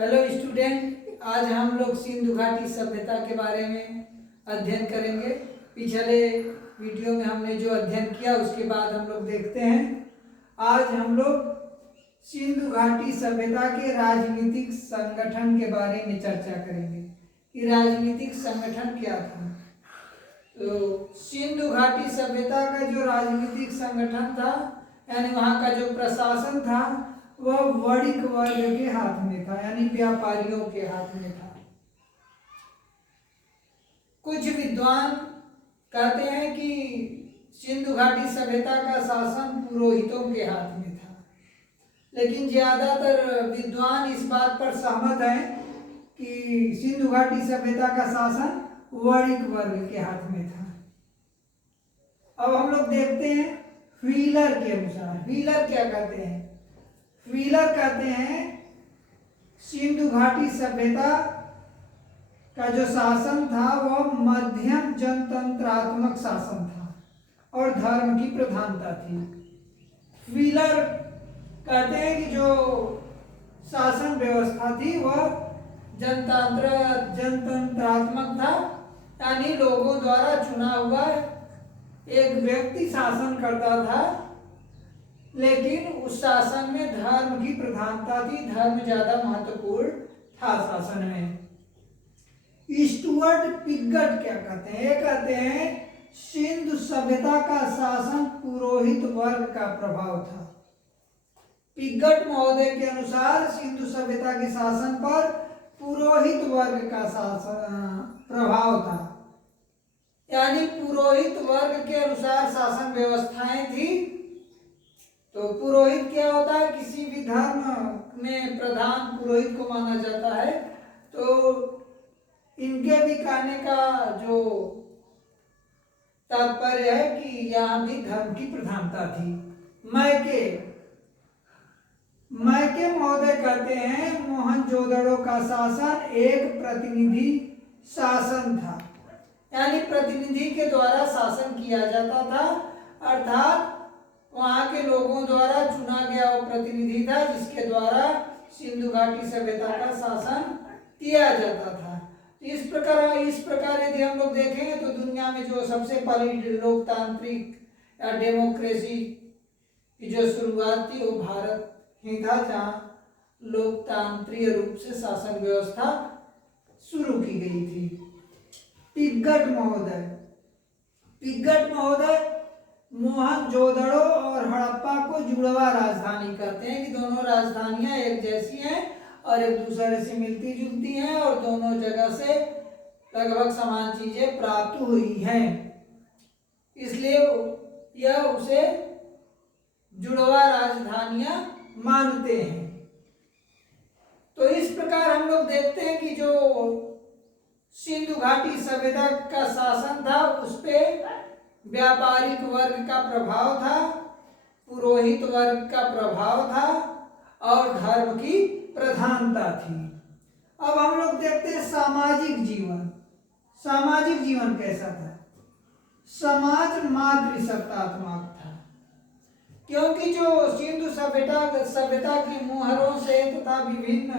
Hello student, आज हम लोग सिंधु घाटी सभ्यता के बारे में अध्ययन करेंगे। पिछले वीडियो में हमने जो अध्ययन किया उसके बाद हम लोग देखते हैं। आज हम लोग सिंधु घाटी सभ्यता के राजनीतिक संगठन के बारे में चर्चा करेंगे कि राजनीतिक संगठन क्या था। तो सिंधु घाटी सभ्यता का जो राजनीतिक संगठन था, यानी वहाँ का जो प्रशासन था, वह वणिक वर्ग के हाथ में था, यानी व्यापारियों के हाथ में था। कुछ विद्वान कहते हैं कि सिंधु घाटी सभ्यता का शासन पुरोहितों के हाथ में था, लेकिन ज्यादातर विद्वान इस बात पर सहमत हैं कि सिंधु घाटी सभ्यता का शासन वणिक वर्ग के हाथ में था। अब हम लोग देखते हैं व्हीलर के अनुसार। व्हीलर क्या कहते हैं? व्हीलर कहते हैं सिंधु घाटी सभ्यता का जो शासन था वह मध्यम जनतंत्रात्मक शासन था और धर्म की प्रधानता थी। व्हीलर कहते हैं कि जो शासन व्यवस्था थी वह जनतंत्रात्मक था, यानी लोगों द्वारा चुना हुआ एक व्यक्ति शासन करता था, लेकिन उस शासन में धर्म की प्रधानता थी। धर्म ज्यादा महत्वपूर्ण था शासन में। स्टुअर्ट पिगट क्या कहते हैं? ये कहते हैं सिंधु सभ्यता का शासन पुरोहित वर्ग का प्रभाव था। पिगट महोदय के अनुसार सिंधु सभ्यता के शासन पर पुरोहित वर्ग का शासन प्रभाव था, यानी पुरोहित वर्ग के अनुसार शासन व्यवस्थाएं थी। तो पुरोहित क्या होता है? किसी भी धर्म में प्रधान पुरोहित को माना जाता है। तो इनके भी कहने का जो तात्पर्य है कि यहाँ भी धर्म की प्रधानता थी। मैके महोदय कहते हैं मोहनजोदड़ो का शासन एक प्रतिनिधि शासन था, यानी प्रतिनिधि के द्वारा शासन किया जाता था, अर्थात वहाँ के लोगों द्वारा चुना गया वो प्रतिनिधि था जिसके द्वारा सिंधु घाटी सभ्यता का शासन किया जाता था। इस प्रकार यदि हम लोग देखेंगे तो दुनिया में जो सबसे पहली लोकतांत्रिक या डेमोक्रेसी की जो शुरुआत थी वो भारत ही था, जहाँ लोकतांत्रिक रूप से शासन व्यवस्था शुरू की गई थी। पिगट महोदय मोहनजोदड़ो और हड़प्पा को जुड़वा राजधानी कहते हैं कि दोनों राजधानियां एक जैसी हैं और एक दूसरे से मिलती जुलती हैं और दोनों जगह से लगभग समान चीजें प्राप्त हुई हैं, इसलिए यह उसे जुड़वा राजधानियां मानते हैं। तो इस प्रकार हम लोग देखते हैं कि जो सिंधु घाटी सभ्यता का शासन था उस पे व्यापारिक वर्ग का प्रभाव था, पुरोहित वर्ग का प्रभाव था और धर्म की प्रधानता थी। अब हम लोग देखते हैं सामाजिक जीवन कैसा था? समाज मातृसत्तात्मक था, क्योंकि जो सिंधु सभ्यता की मुहरों से तथा विभिन्न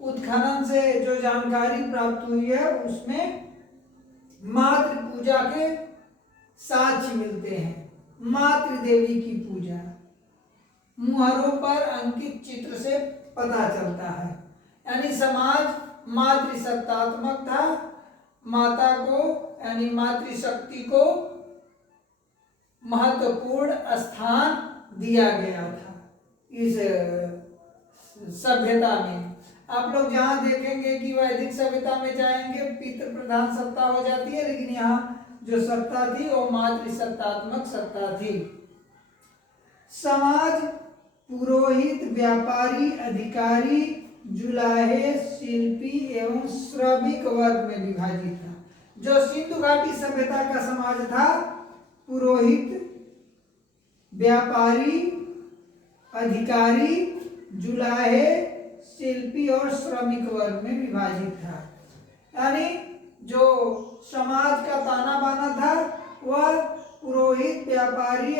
उत्खनन से जो जानकारी प्राप्त हुई है उसमें मातृ पूजा के साक्ष्य मिलते हैं। मातृ देवी की पूजा मुहरों पर अंकित चित्र से पता चलता है, यानी समाज मातृसत्तात्मक था। माता को यानी मातृशक्ति को महत्वपूर्ण स्थान दिया गया था इस सभ्यता में। आप लोग जहाँ देखेंगे कि वैदिक सभ्यता में जाएंगे पितृ प्रधान सत्ता हो जाती है, लेकिन यहाँ जो सत्ता थी वो मातृसत्तात्मक सत्ता थी। समाज पुरोहित, व्यापारी, अधिकारी, जुलाहे, शिल्पी एवं श्रमिक वर्ग में विभाजित था। जो सिंधु घाटी सभ्यता का समाज था पुरोहित, व्यापारी, अधिकारी, जुलाहे, शिल्पी और श्रमिक वर्ग में विभाजित था। यानी जो समाज का ताना बाना था वह पुरोहित, व्यापारी,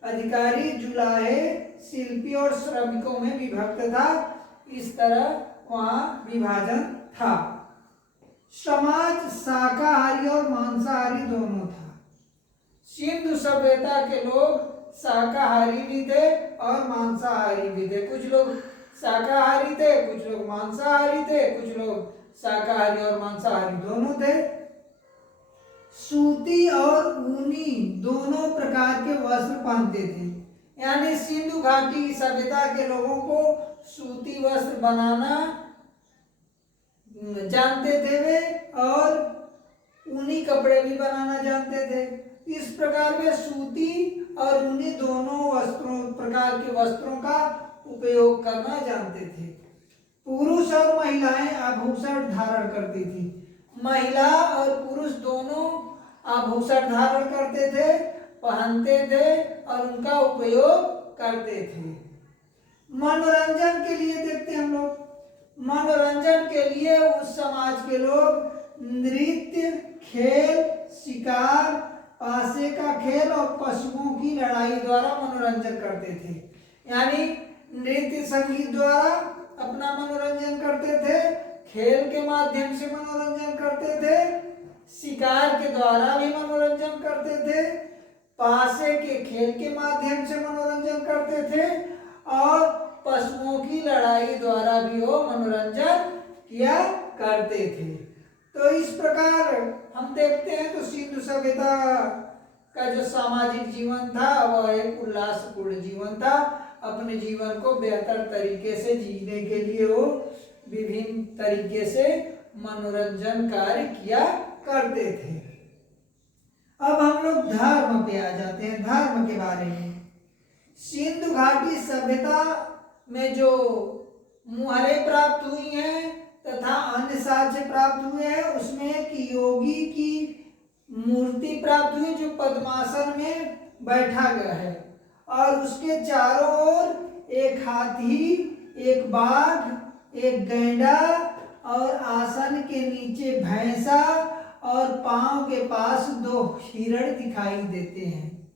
अधिकारी, जुलाहे, शिल्पी और श्रमिकों में विभक्त था। इस तरह वहाँ विभाजन था। समाज शाकाहारी और मांसाहारी दोनों था। सिंधु सभ्यता के लोग शाकाहारी भी थे और मांसाहारी भी थे। कुछ लोग शाकाहारी थे, कुछ लोग मांसाहारी थे, कुछ लोग शाकाहारी और मांसाहारी दोनों थे। सूती और ऊनी दोनों प्रकार के वस्त्र पहनते थे। यानी सिंधु घाटी सभ्यता के लोगों को सूती वस्त्र बनाना जानते थे वे, और ऊनी कपड़े भी बनाना जानते थे। इस प्रकार वे सूती और ऊनी दोनों प्रकार के वस्त्रों का उपयोग करना जानते थे। पुरुष और महिलाएं आभूषण धारण करती थी। महिला और पुरुष दोनों आभूषण धारण करते थे, पहनते थे और उनका उपयोग करते थे। मनोरंजन के लिए देखते हैं हम लोग, मनोरंजन के लिए उस समाज के लोग नृत्य, खेल, शिकार, पासे का खेल और पशुओं की लड़ाई द्वारा मनोरंजन करते थे। यानी नृत्य संगीत द्वारा अपना मनोरंजन करते थे, खेल के माध्यम से मनोरंजन करते थे, शिकार के द्वारा भी मनोरंजन करते थे, पासे के खेल के माध्यम से मनोरंजन करते थे और पशुओं की लड़ाई द्वारा भी वो मनोरंजन किया करते थे। तो इस प्रकार हम देखते हैं तो सिंधु सभ्यता का जो सामाजिक जीवन था वह एक उल्लासपूर्ण जीवन था। अपने जीवन को बेहतर तरीके से जीने के लिए वो विभिन्न तरीके से मनोरंजन कार्य किया करते थे। अब हम लोग धर्म पे आ जाते हैं, धर्म के बारे में। सिंधु घाटी सभ्यता में जो मुहरें प्राप्त हुई हैं तथा अन्य साक्ष्य प्राप्त हुए हैं, उसमें एक योगी की मूर्ति प्राप्त हुई जो पद्मासन में बैठा गया है और उसके चारों ओर एक हाथी, एक बाघ, एक गैंडा और आसन के नीचे भैंसा और पांव के पास 2 हिरण दिखाई देते हैं,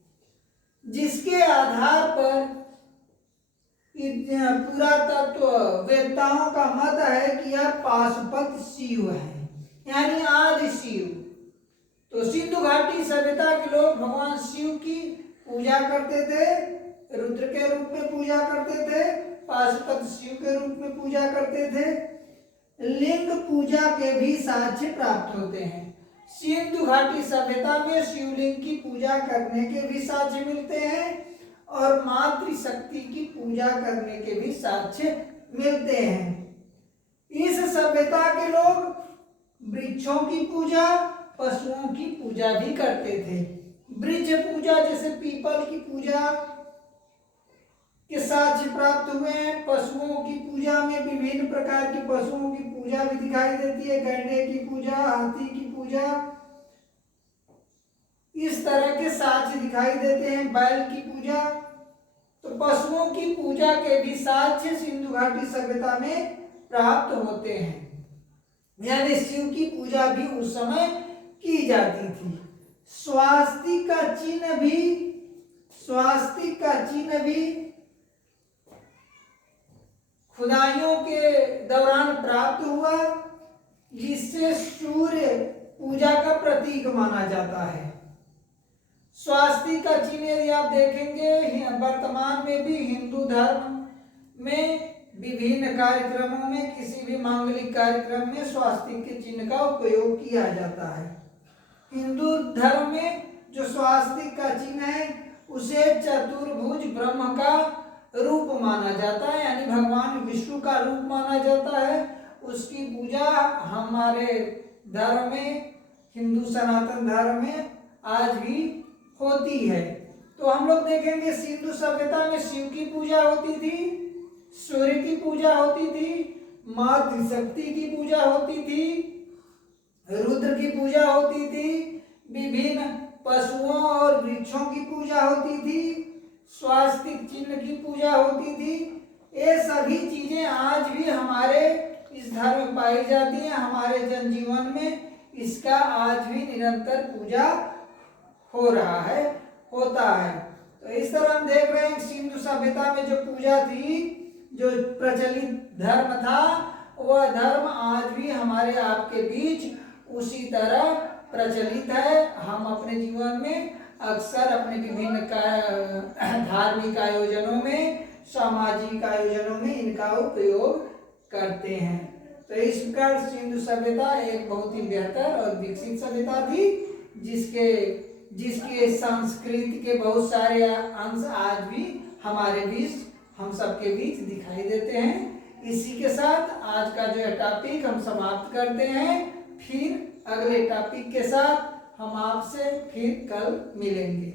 जिसके आधार पर पुरातत्व वेत्ताओं का मत है कि यह पाशुपत शिव है, यानी आदि शिव। तो सिंधु घाटी सभ्यता के लोग भगवान शिव की पूजा करते थे, रुद्र के रूप में पूजा करते थे, पाशुपत शिव के रूप में पूजा करते थे। लिंग पूजा के भी साक्ष्य प्राप्त होते हैं। सिंधु घाटी सभ्यता में शिवलिंग की पूजा करने के भी साक्ष्य मिलते हैं और मातृशक्ति की पूजा करने के भी साक्ष्य मिलते हैं। इस सभ्यता के लोग वृक्षों की पूजा, पशुओं की पूजा भी करते थे। वृक्ष पूजा जैसे पीपल की पूजा के साक्ष्य प्राप्त हुए हैं। पशुओं की पूजा में विभिन्न प्रकार के पशुओं की पूजा भी दिखाई देती है, गैंडे की पूजा, हाथी की पूजा, इस तरह के साक्ष्य दिखाई देते हैं। बैल की पूजा, तो पशुओं की पूजा के भी साक्ष्य सिंधु घाटी सभ्यता में प्राप्त होते हैं। यानी शिव की पूजा भी उस समय की जाती थी। स्वास्तिक का चिन्ह भी खुदाइयों के दौरान प्राप्त हुआ, जिससे सूर्य पूजा का प्रतीक माना जाता है। स्वास्तिक का चिन्ह यदि आप देखेंगे वर्तमान में भी हिंदू धर्म में विभिन्न कार्यक्रमों में, किसी भी मांगलिक कार्यक्रम में स्वास्तिक के चिन्ह का उपयोग किया जाता है। हिंदू धर्म में जो स्वास्तिक का चिन्ह है उसे चतुर्भुज ब्रह्म का रूप माना जाता है, यानी भगवान विष्णु का रूप माना जाता है। उसकी पूजा हमारे धर्म में, हिंदू सनातन धर्म में आज भी होती है। तो हम लोग देखेंगे सिंधु सभ्यता में शिव की पूजा होती थी, सूर्य की पूजा होती थी, मातृशक्ति की पूजा होती थी, रुद्र की पूजा होती थी, विभिन्न पशुओं और वृक्षों की पूजा होती थी, स्वास्तिक चिन्ह की पूजा होती थी। ये सभी चीजें आज भी हमारे इस धर्म में पाई जाती हैं। हमारे जनजीवन में इसका आज भी निरंतर पूजा हो रहा है, होता है। तो इस तरह हम देख रहे हैं सिंधु सभ्यता में जो पूजा थी जो प्रचलित धर्म था वह धर्म आज भी हमारे आपके बीच उसी तरह प्रचलित है। हम अपने जीवन में अक्सर अपने विभिन्न धार्मिक आयोजनों में, सामाजिक आयोजनों में इनका उपयोग करते हैं। तो इस प्रकार सिंधु सभ्यता एक बहुत ही बेहतर और विकसित सभ्यता थी, जिसके संस्कृति के बहुत सारे अंश आज भी हमारे बीच, हम सबके बीच दिखाई देते हैं। इसी के साथ आज का जो टॉपिक हम समाप्त करते हैं। फिर अगले टॉपिक के साथ हम आपसे फिर कल मिलेंगे।